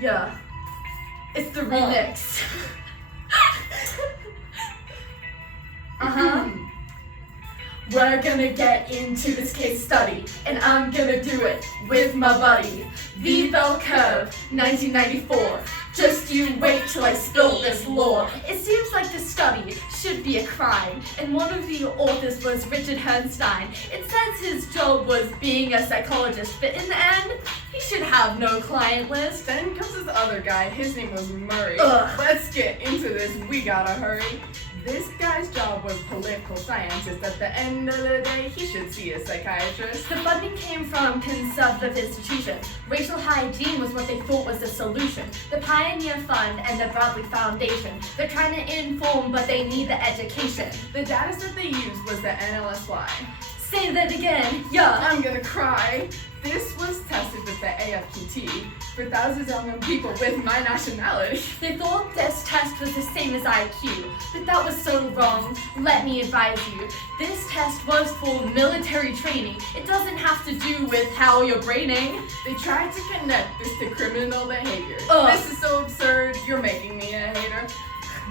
Yeah. It's the remix. We're gonna get into this case study, and I'm gonna do it with my buddy. The Bell Curve, 1994. Just you wait till I spill this lore. It seems like this study should be a crime, and one of the authors was Richard Herrnstein. It says his job was being a psychologist, but in the end, he should have no client list. Then comes this other guy, his name was Murray. Ugh. Let's get into this, we gotta hurry. This guy's job was political scientist. At the end of the day, he should see a psychiatrist. The funding came from conservative institutions. Racial hygiene was what they thought was the solution. The Pioneer Fund and the Bradley Foundation. They're trying to inform, but they need the education. The data set they used was the NLSY. Say that again, yeah. I'm gonna cry. This was tested with the AFQT for thousands of young people with my nationality. They thought this test was the same as IQ, but that was so wrong. Let me advise you, this test was for military training. It doesn't have to do with how you're braining. They tried to connect this to criminal behavior. Ugh. This is so absurd, you're making me a hater.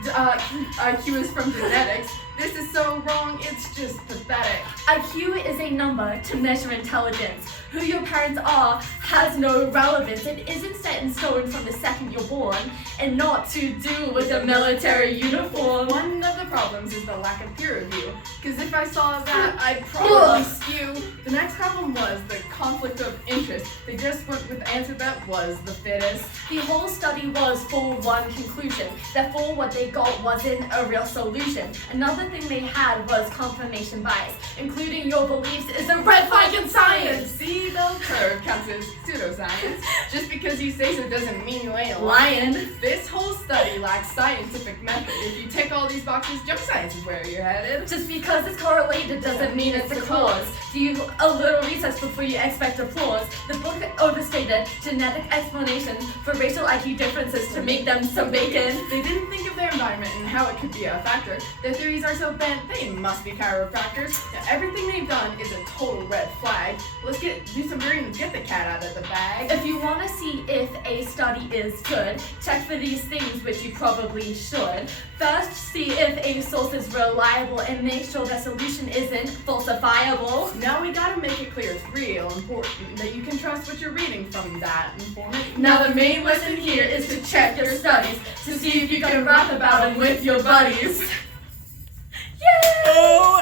IQ is from genetics. This is so wrong, it's just pathetic. IQ is a number to measure intelligence. Who your parents are has no relevance. It isn't set in stone from the second you're born, and not to do with a military uniform. One of the problems is the lack of peer review, because if I saw that, I'd probably skew. The next problem was the conflict of interest. They just went with the answer that was the fittest. The whole study was for one conclusion, therefore what they got wasn't a real solution. Another thing they had was confirmation bias. Including your beliefs is a red flag in science! See, bell curve counts as pseudoscience. Just because you say so doesn't mean you ain't Lying. This whole study lacks scientific method. If you tick all these boxes, junk science is where you're headed. Just because it's correlated doesn't mean it's a cause. Do a little research before you expect applause. The book overstated genetic explanations for racial IQ differences to make them so bacon. They didn't think of their environment and how it could be a factor. Their theories are so bent, they must be chiropractors. Now, everything they've done is a total red flag. Let's do some reading and get the cat out of the bag. If you want to see if a study is good, check for these things, which you probably should. First, see if a source is reliable and make sure that solution isn't falsifiable. Now we gotta make it clear it's real important that you can trust what you're reading from that informant. Now the main lesson here is to check your studies to see if you can rap about them with your buddies. Yay!